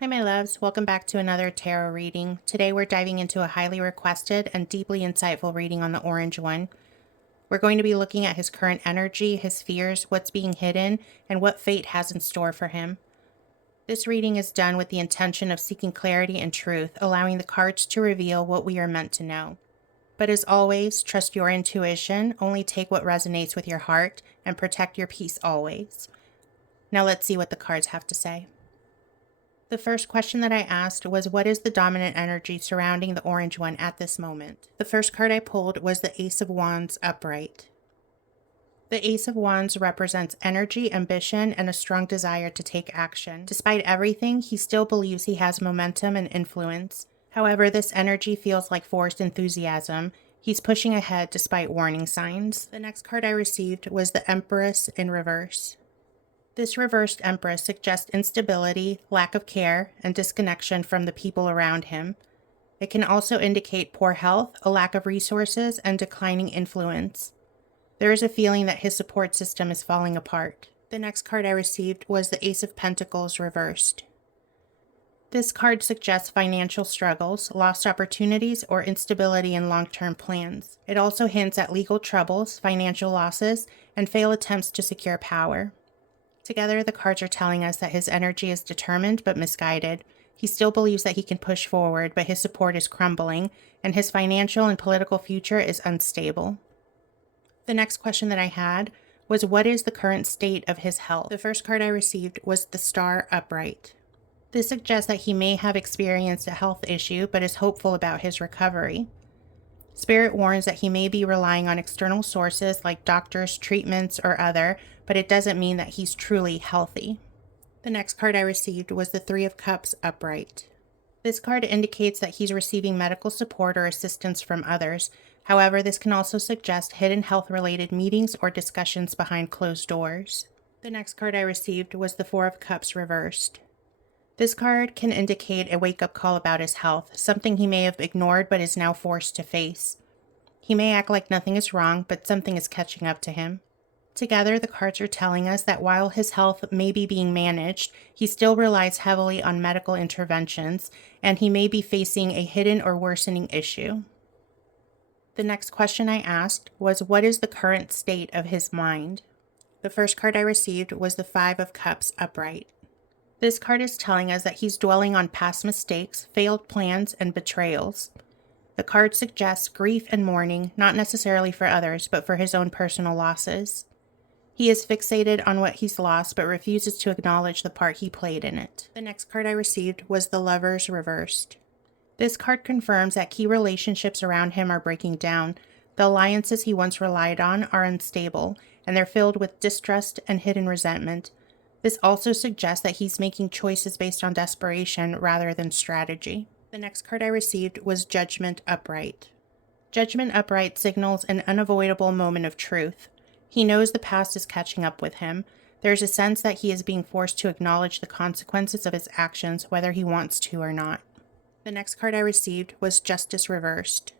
Hi, my loves. Welcome back to another tarot reading. Today we're diving into a highly requested and deeply insightful reading on the orange one. We're going to be looking at his current energy, his fears, what's being hidden, and what fate has in store for him. This reading is done with the intention of seeking clarity and truth, allowing the cards to reveal what we are meant to know. But as always, trust your intuition, only take what resonates with your heart, and protect your peace always. Now let's see what the cards have to say. The first question that I asked was, what is the dominant energy surrounding the orange one at this moment? The first card I pulled was the Ace of Wands upright. The Ace of Wands represents energy, ambition, and a strong desire to take action. Despite everything, he still believes he has momentum and influence. However, this energy feels like forced enthusiasm. He's pushing ahead despite warning signs. The next card I received was the Empress in reverse. This reversed Empress suggests instability, lack of care, and disconnection from the people around him. It can also indicate poor health, a lack of resources, and declining influence. There is a feeling that his support system is falling apart. The next card I received was the Ace of Pentacles reversed. This card suggests financial struggles, lost opportunities, or instability in long-term plans. It also hints at legal troubles, financial losses, and failed attempts to secure power. Together, the cards are telling us that his energy is determined but misguided. He still believes that he can push forward, but his support is crumbling, and his financial and political future is unstable. The next question that I had was, what is the current state of his health? The first card I received was the Star upright. This suggests that he may have experienced a health issue, but is hopeful about his recovery. Spirit warns that he may be relying on external sources like doctors, treatments, or other, but it doesn't mean that he's truly healthy. The next card I received was the Three of Cups upright. This card indicates that he's receiving medical support or assistance from others. However, this can also suggest hidden health-related meetings or discussions behind closed doors. The next card I received was the Four of Cups reversed. This card can indicate a wake-up call about his health, something he may have ignored but is now forced to face. He may act like nothing is wrong, but something is catching up to him. Together, the cards are telling us that while his health may be being managed, he still relies heavily on medical interventions, and he may be facing a hidden or worsening issue. The next question I asked was, what is the current state of his mind? The first card I received was the Five of Cups upright. This card is telling us that he's dwelling on past mistakes, failed plans, and betrayals. The card suggests grief and mourning, not necessarily for others, but for his own personal losses. He is fixated on what he's lost, but refuses to acknowledge the part he played in it. The next card I received was the Lovers reversed. This card confirms that key relationships around him are breaking down. The alliances he once relied on are unstable, and they're filled with distrust and hidden resentment. This also suggests that he's making choices based on desperation rather than strategy. The next card I received was Judgment upright. Judgment upright signals an unavoidable moment of truth. He knows the past is catching up with him. There's a sense that he is being forced to acknowledge the consequences of his actions, whether he wants to or not. The next card I received was Justice reversed.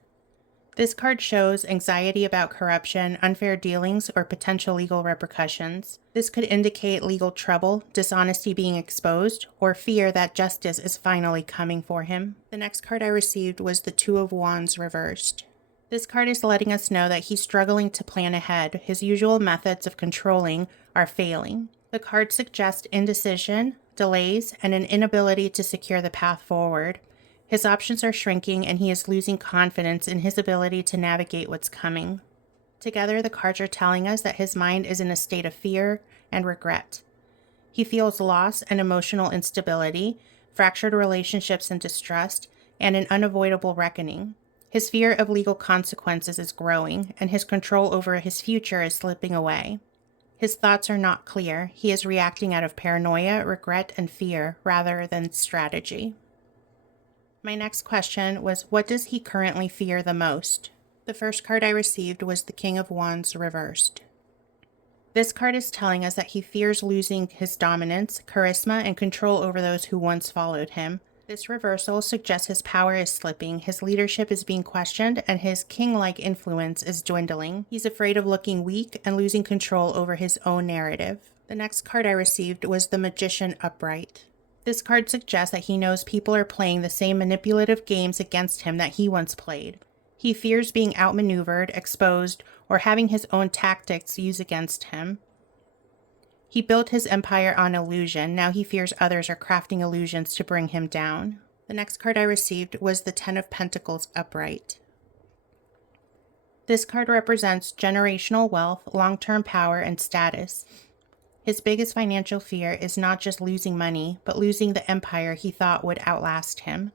This card shows anxiety about corruption, unfair dealings, or potential legal repercussions. This could indicate legal trouble, dishonesty being exposed, or fear that justice is finally coming for him. The next card I received was the Two of Wands reversed. This card is letting us know that he's struggling to plan ahead. His usual methods of controlling are failing. The card suggests indecision, delays, and an inability to secure the path forward. His options are shrinking, and he is losing confidence in his ability to navigate what's coming. Together, the cards are telling us that his mind is in a state of fear and regret. He feels loss and emotional instability, fractured relationships and distrust, and an unavoidable reckoning. His fear of legal consequences is growing, and his control over his future is slipping away. His thoughts are not clear. He is reacting out of paranoia, regret, and fear rather than strategy. My next question was, what does he currently fear the most? The first card I received was the King of Wands reversed. This card is telling us that he fears losing his dominance, charisma, and control over those who once followed him. This reversal suggests his power is slipping, his leadership is being questioned, and his king-like influence is dwindling. He's afraid of looking weak and losing control over his own narrative. The next card I received was the Magician upright. This card suggests that he knows people are playing the same manipulative games against him that he once played. He fears being outmaneuvered, exposed, or having his own tactics used against him. He built his empire on illusion. Now he fears others are crafting illusions to bring him down. The next card I received was the Ten of Pentacles upright. This card represents generational wealth, long-term power, and status. His biggest financial fear is not just losing money, but losing the empire he thought would outlast him.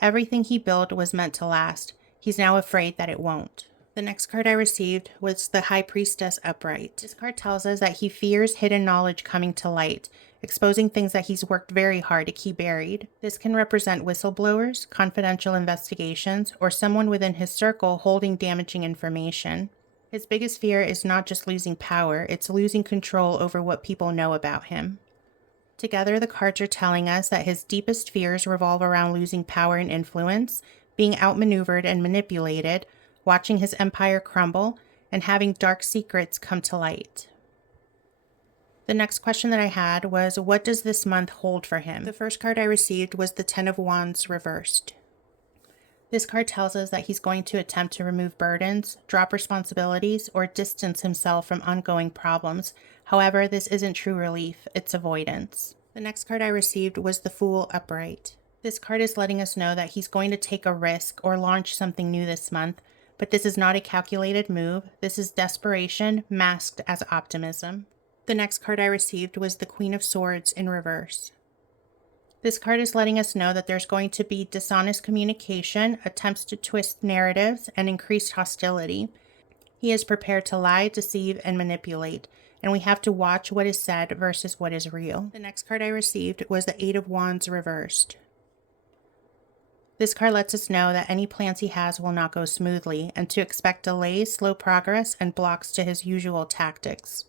Everything he built was meant to last. He's now afraid that it won't. The next card I received was the High Priestess upright. This card tells us that he fears hidden knowledge coming to light, exposing things that he's worked very hard to keep buried. This can represent whistleblowers, confidential investigations, or someone within his circle holding damaging information. His biggest fear is not just losing power, it's losing control over what people know about him. Together, the cards are telling us that his deepest fears revolve around losing power and influence, being outmaneuvered and manipulated, watching his empire crumble, and having dark secrets come to light. The next question that I had was, what does this month hold for him? The first card I received was the Ten of Wands reversed. This card tells us that he's going to attempt to remove burdens, drop responsibilities, or distance himself from ongoing problems. However, this isn't true relief, it's avoidance. The next card I received was the Fool upright. This card is letting us know that he's going to take a risk or launch something new this month, but this is not a calculated move. This is desperation masked as optimism. The next card I received was the Queen of Swords in reverse. This card is letting us know that there's going to be dishonest communication, attempts to twist narratives, and increased hostility. He is prepared to lie, deceive, and manipulate, and we have to watch what is said versus what is real. The next card I received was the Eight of Wands reversed. This card lets us know that any plans he has will not go smoothly, and to expect delays, slow progress, and blocks to his usual tactics.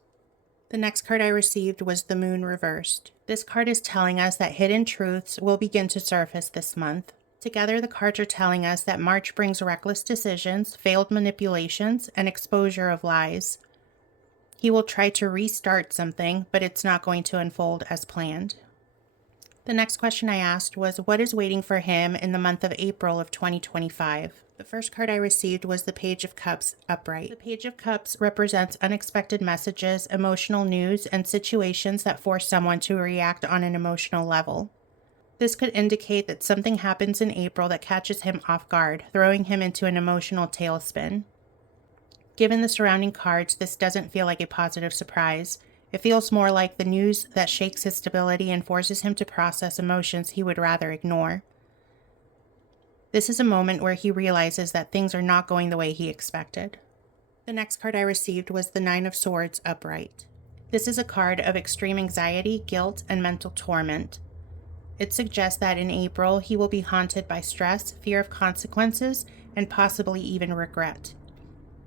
The next card I received was the Moon reversed. This card is telling us that hidden truths will begin to surface this month. Together, the cards are telling us that March brings reckless decisions, failed manipulations, and exposure of lies. He will try to restart something, but it's not going to unfold as planned. The next question I asked was, what is waiting for him in the month of April of 2025? The first card I received was the Page of Cups upright. The Page of Cups represents unexpected messages, emotional news, and situations that force someone to react on an emotional level. This could indicate that something happens in April that catches him off guard, throwing him into an emotional tailspin. Given the surrounding cards, this doesn't feel like a positive surprise. It feels more like the news that shakes his stability and forces him to process emotions he would rather ignore. This is a moment where he realizes that things are not going the way he expected. The next card I received was the Nine of Swords upright. This is a card of extreme anxiety, guilt, and mental torment. It suggests that in April he will be haunted by stress, fear of consequences, and possibly even regret.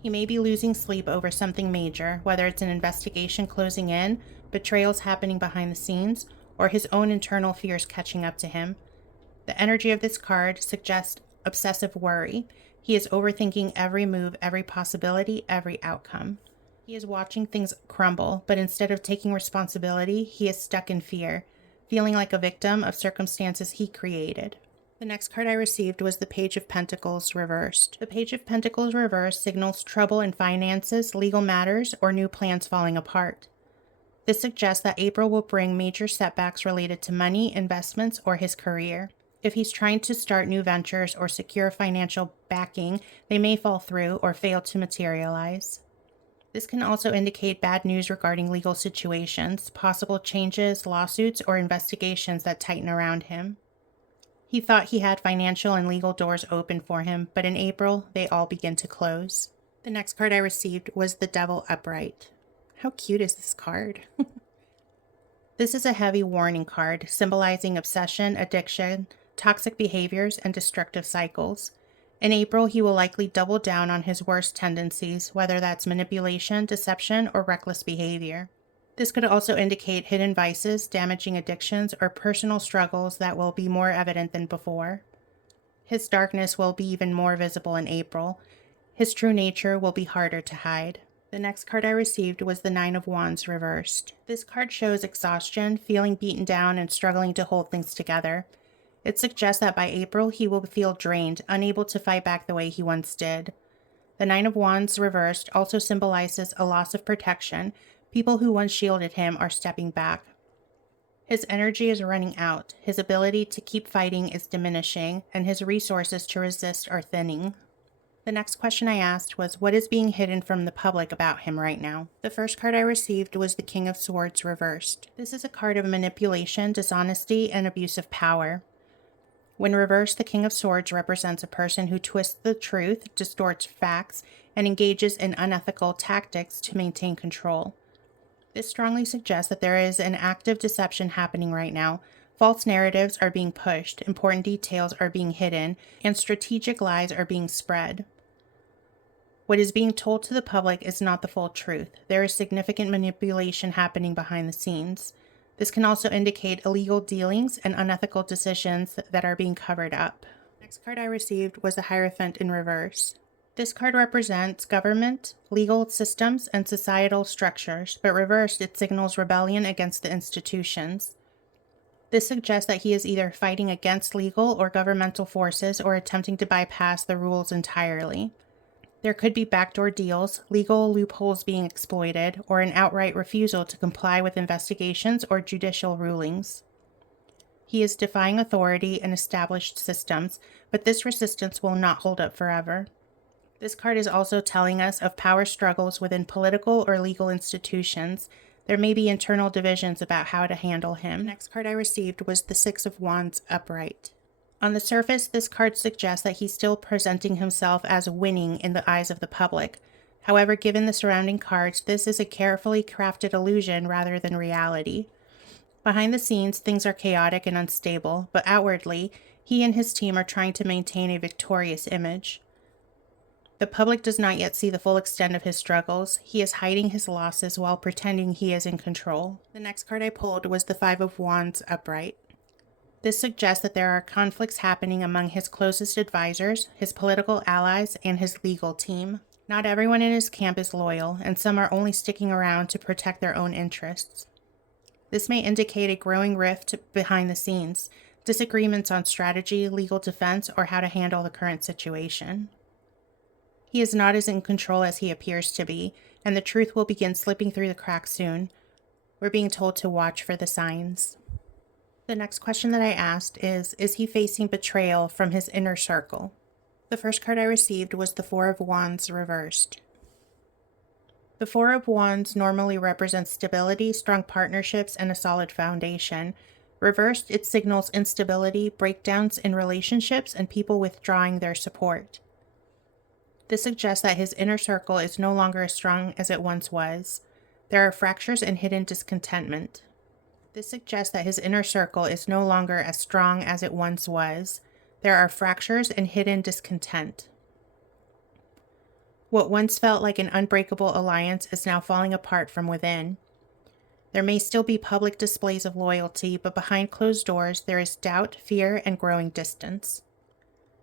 He may be losing sleep over something major, whether it's an investigation closing in, betrayals happening behind the scenes, or his own internal fears catching up to him. The energy of this card suggests obsessive worry. He is overthinking every move, every possibility, every outcome. He is watching things crumble, but instead of taking responsibility, he is stuck in fear, feeling like a victim of circumstances he created. The next card I received was the Page of Pentacles reversed. The Page of Pentacles reversed signals trouble in finances, legal matters, or new plans falling apart. This suggests that April will bring major setbacks related to money, investments, or his career. If he's trying to start new ventures or secure financial backing, they may fall through or fail to materialize. This can also indicate bad news regarding legal situations, possible changes, lawsuits, or investigations that tighten around him. He thought he had financial and legal doors open for him, but in April, they all begin to close. The next card I received was the Devil upright. How cute is this card? This is a heavy warning card, symbolizing obsession, addiction, toxic behaviors, and destructive cycles. In April, he will likely double down on his worst tendencies, whether that's manipulation, deception, or reckless behavior. This could also indicate hidden vices, damaging addictions, or personal struggles that will be more evident than before. His darkness will be even more visible in April. His true nature will be harder to hide. The next card I received was the Nine of Wands reversed. This card shows exhaustion, feeling beaten down, and struggling to hold things together. It suggests that by April, he will feel drained, unable to fight back the way he once did. The Nine of Wands reversed also symbolizes a loss of protection. People who once shielded him are stepping back. His energy is running out, his ability to keep fighting is diminishing, and his resources to resist are thinning. The next question I asked was, what is being hidden from the public about him right now? The first card I received was the King of Swords reversed. This is a card of manipulation, dishonesty, and abuse of power. When reversed, the King of Swords represents a person who twists the truth, distorts facts, and engages in unethical tactics to maintain control. This strongly suggests that there is an active deception happening right now. False narratives are being pushed, important details are being hidden, and strategic lies are being spread. What is being told to the public is not the full truth. There is significant manipulation happening behind the scenes. This can also indicate illegal dealings and unethical decisions that are being covered up. Next card I received was the Hierophant in reverse. This card represents government, legal systems, and societal structures, but reversed it signals rebellion against the institutions. This suggests that he is either fighting against legal or governmental forces or attempting to bypass the rules entirely. There could be backdoor deals, legal loopholes being exploited, or an outright refusal to comply with investigations or judicial rulings. He is defying authority and established systems, but this resistance will not hold up forever. This card is also telling us of power struggles within political or legal institutions. There may be internal divisions about how to handle him. The next card I received was the Six of Wands upright. On the surface, this card suggests that he's still presenting himself as winning in the eyes of the public. However, given the surrounding cards, this is a carefully crafted illusion rather than reality. Behind the scenes, things are chaotic and unstable, but outwardly, he and his team are trying to maintain a victorious image. The public does not yet see the full extent of his struggles. He is hiding his losses while pretending he is in control. The next card I pulled was the Five of Wands upright. This suggests that there are conflicts happening among his closest advisors, his political allies, and his legal team. Not everyone in his camp is loyal, and some are only sticking around to protect their own interests. This may indicate a growing rift behind the scenes, disagreements on strategy, legal defense, or how to handle the current situation. He is not as in control as he appears to be, and the truth will begin slipping through the cracks soon. We're being told to watch for the signs. The next question that I asked is he facing betrayal from his inner circle? The first card I received was the Four of Wands reversed. The Four of Wands normally represents stability, strong partnerships, and a solid foundation. Reversed, it signals instability, breakdowns in relationships, and people withdrawing their support. This suggests that his inner circle is no longer as strong as it once was. There are fractures and hidden discontentment. This suggests that his inner circle is no longer as strong as it once was. There are fractures and hidden discontent. What once felt like an unbreakable alliance is now falling apart from within. There may still be public displays of loyalty, but behind closed doors there is doubt, fear, and growing distance.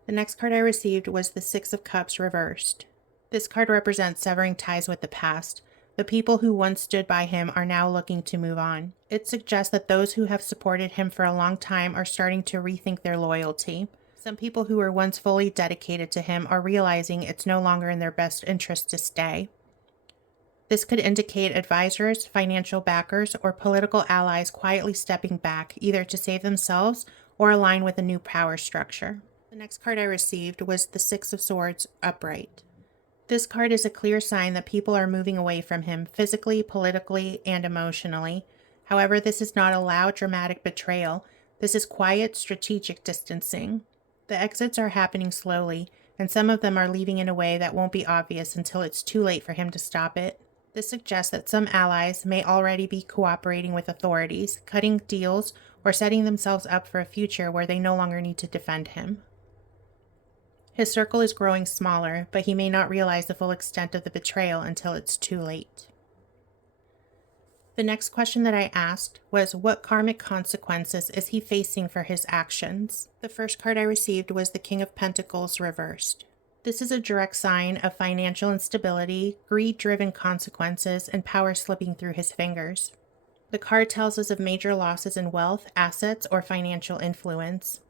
The next card I received was the Six of Cups reversed. This card represents severing ties with the past. The people who once stood by him are now looking to move on. It suggests that those who have supported him for a long time are starting to rethink their loyalty. Some people who were once fully dedicated to him are realizing it's no longer in their best interest to stay. This could indicate advisors, financial backers, or political allies quietly stepping back, either to save themselves or align with a new power structure. The next card I received was the Six of Swords upright. This card is a clear sign that people are moving away from him physically, politically, and emotionally. However, this is not a loud, dramatic betrayal. This is quiet, strategic distancing. The exits are happening slowly, and some of them are leaving in a way that won't be obvious until it's too late for him to stop it. This suggests that some allies may already be cooperating with authorities, cutting deals, or setting themselves up for a future where they no longer need to defend him. His circle is growing smaller, but he may not realize the full extent of the betrayal until it's too late. The next question that I asked was, what karmic consequences is he facing for his actions? The first card I received was the King of Pentacles reversed. This is a direct sign of financial instability, greed-driven consequences, and power slipping through his fingers. The card tells us of major losses in wealth, assets, or financial influence.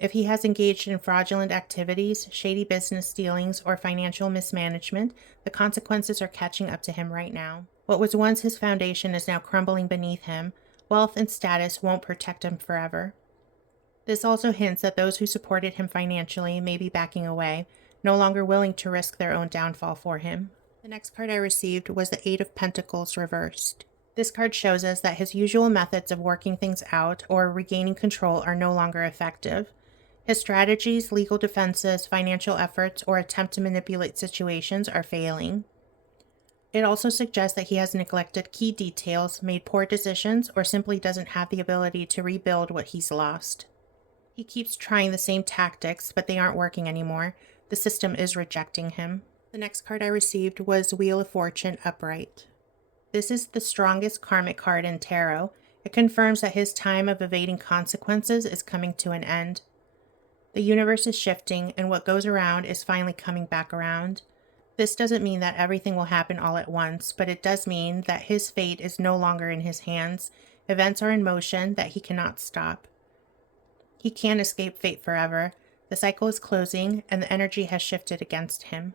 If he has engaged in fraudulent activities, shady business dealings, or financial mismanagement, the consequences are catching up to him right now. What was once his foundation is now crumbling beneath him. Wealth and status won't protect him forever. This also hints that those who supported him financially may be backing away, no longer willing to risk their own downfall for him. The next card I received was the Eight of Pentacles reversed. This card shows us that his usual methods of working things out or regaining control are no longer effective. His strategies, legal defenses, financial efforts, or attempt to manipulate situations are failing. It also suggests that he has neglected key details, made poor decisions, or simply doesn't have the ability to rebuild what he's lost. He keeps trying the same tactics, but they aren't working anymore. The system is rejecting him. The next card I received was Wheel of Fortune upright. This is the strongest karmic card in tarot. It confirms that his time of evading consequences is coming to an end. The universe is shifting, and what goes around is finally coming back around. This doesn't mean that everything will happen all at once, but it does mean that his fate is no longer in his hands. Events are in motion that he cannot stop. He can't escape fate forever. The cycle is closing, and the energy has shifted against him.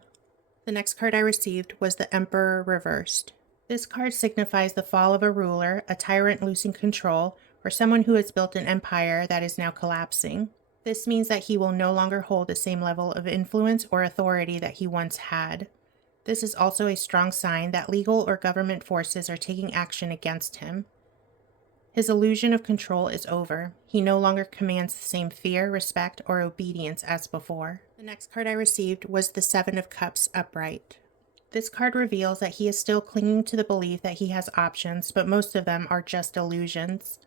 The next card I received was the Emperor reversed. This card signifies the fall of a ruler, a tyrant losing control, or someone who has built an empire that is now collapsing. This means that he will no longer hold the same level of influence or authority that he once had. This is also a strong sign that legal or government forces are taking action against him. His illusion of control is over. He no longer commands the same fear, respect, or obedience as before. The next card I received was the Seven of Cups upright. This card reveals that he is still clinging to the belief that he has options, but most of them are just illusions.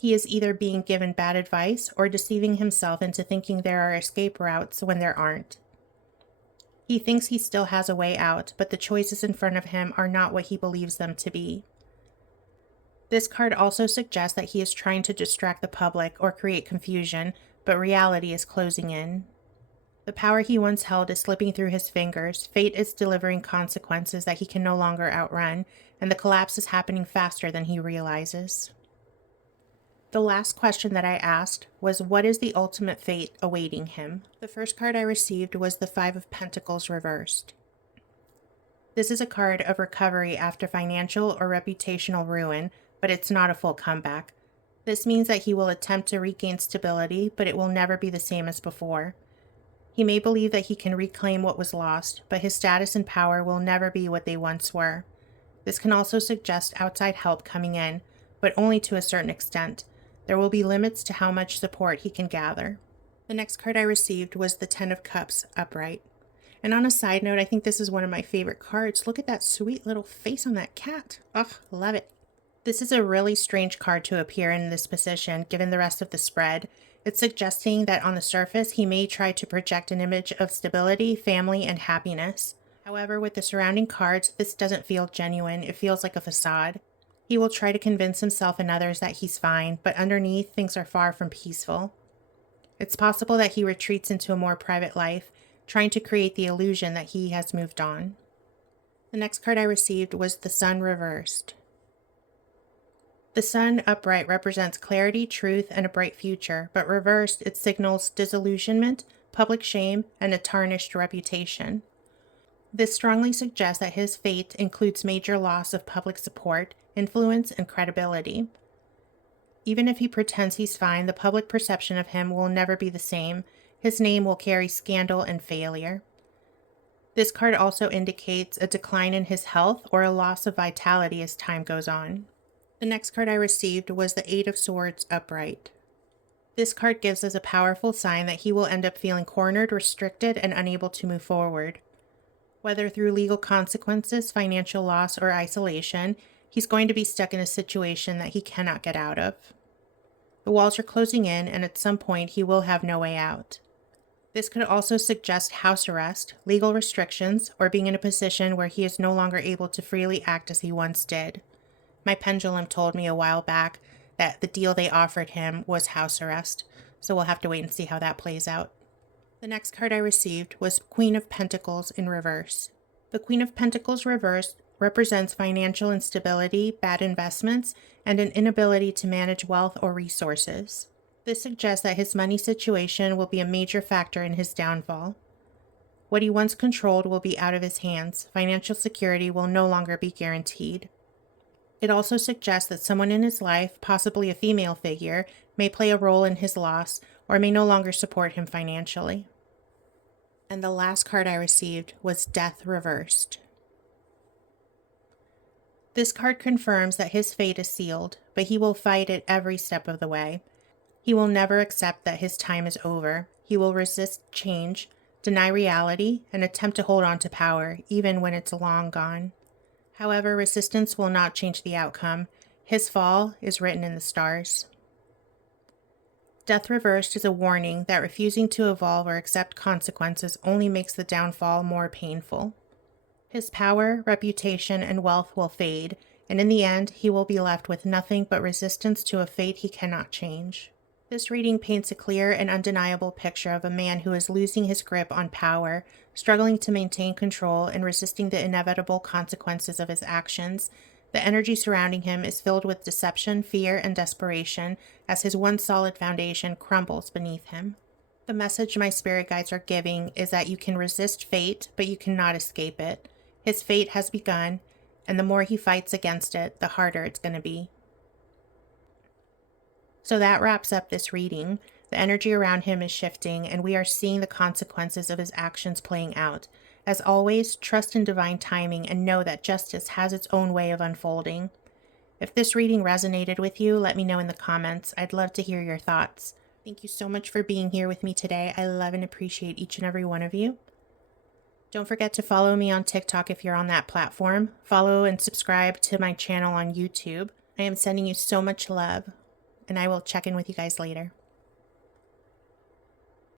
He is either being given bad advice or deceiving himself into thinking there are escape routes when there aren't. He thinks he still has a way out, but the choices in front of him are not what he believes them to be. This card also suggests that he is trying to distract the public or create confusion, but reality is closing in. The power he once held is slipping through his fingers, fate is delivering consequences that he can no longer outrun, and the collapse is happening faster than he realizes. The last question that I asked was, what is the ultimate fate awaiting him? The first card I received was the Five of Pentacles reversed. This is a card of recovery after financial or reputational ruin, but it's not a full comeback. This means that he will attempt to regain stability, but it will never be the same as before. He may believe that he can reclaim what was lost, but his status and power will never be what they once were. This can also suggest outside help coming in, but only to a certain extent. There will be limits to how much support he can gather. The next card I received was the Ten of Cups upright. And on a side note, I think this is one of my favorite cards. Look at that sweet little face on that cat. Ugh, love it. This is a really strange card to appear in this position, given the rest of the spread. It's suggesting that on the surface, he may try to project an image of stability, family, and happiness. However, with the surrounding cards, this doesn't feel genuine. It feels like a facade. He will try to convince himself and others that he's fine, but underneath, things are far from peaceful. It's possible that he retreats into a more private life, trying to create the illusion that he has moved on. The next card I received was the Sun reversed. The Sun upright represents clarity, truth, and a bright future, but reversed, it signals disillusionment, public shame, and a tarnished reputation. This strongly suggests that his fate includes major loss of public support, influence, and credibility. Even if he pretends he's fine, the public perception of him will never be the same. His name will carry scandal and failure. This card also indicates a decline in his health or a loss of vitality as time goes on. The next card I received was the Eight of Swords upright. This card gives us a powerful sign that he will end up feeling cornered, restricted, and unable to move forward. Whether through legal consequences, financial loss, or isolation, he's going to be stuck in a situation that he cannot get out of. The walls are closing in, and at some point he will have no way out. This could also suggest house arrest, legal restrictions, or being in a position where he is no longer able to freely act as he once did. My pendulum told me a while back that the deal they offered him was house arrest, so we'll have to wait and see how that plays out. The next card I received was Queen of Pentacles in reverse. The Queen of Pentacles reversed represents financial instability, bad investments, and an inability to manage wealth or resources. This suggests that his money situation will be a major factor in his downfall. What he once controlled will be out of his hands. Financial security will no longer be guaranteed. It also suggests that someone in his life, possibly a female figure, may play a role in his loss or may no longer support him financially. And the last card I received was Death reversed. This card confirms that his fate is sealed, but he will fight it every step of the way. He will never accept that his time is over. He will resist change, deny reality, and attempt to hold on to power, even when it's long gone. However, resistance will not change the outcome. His fall is written in the stars. Death reversed is a warning that refusing to evolve or accept consequences only makes the downfall more painful. His power, reputation, and wealth will fade, and in the end, he will be left with nothing but resistance to a fate he cannot change. This reading paints a clear and undeniable picture of a man who is losing his grip on power, struggling to maintain control, and resisting the inevitable consequences of his actions. The energy surrounding him is filled with deception, fear, and desperation as his once solid foundation crumbles beneath him. The message my spirit guides are giving is that you can resist fate, but you cannot escape it. His fate has begun, and the more he fights against it, the harder it's going to be. So that wraps up this reading. The energy around him is shifting, and we are seeing the consequences of his actions playing out. As always, trust in divine timing and know that justice has its own way of unfolding. If this reading resonated with you, let me know in the comments. I'd love to hear your thoughts. Thank you so much for being here with me today. I love and appreciate each and every one of you. Don't forget to follow me on TikTok if you're on that platform. Follow and subscribe to my channel on YouTube. I am sending you so much love, and I will check in with you guys later.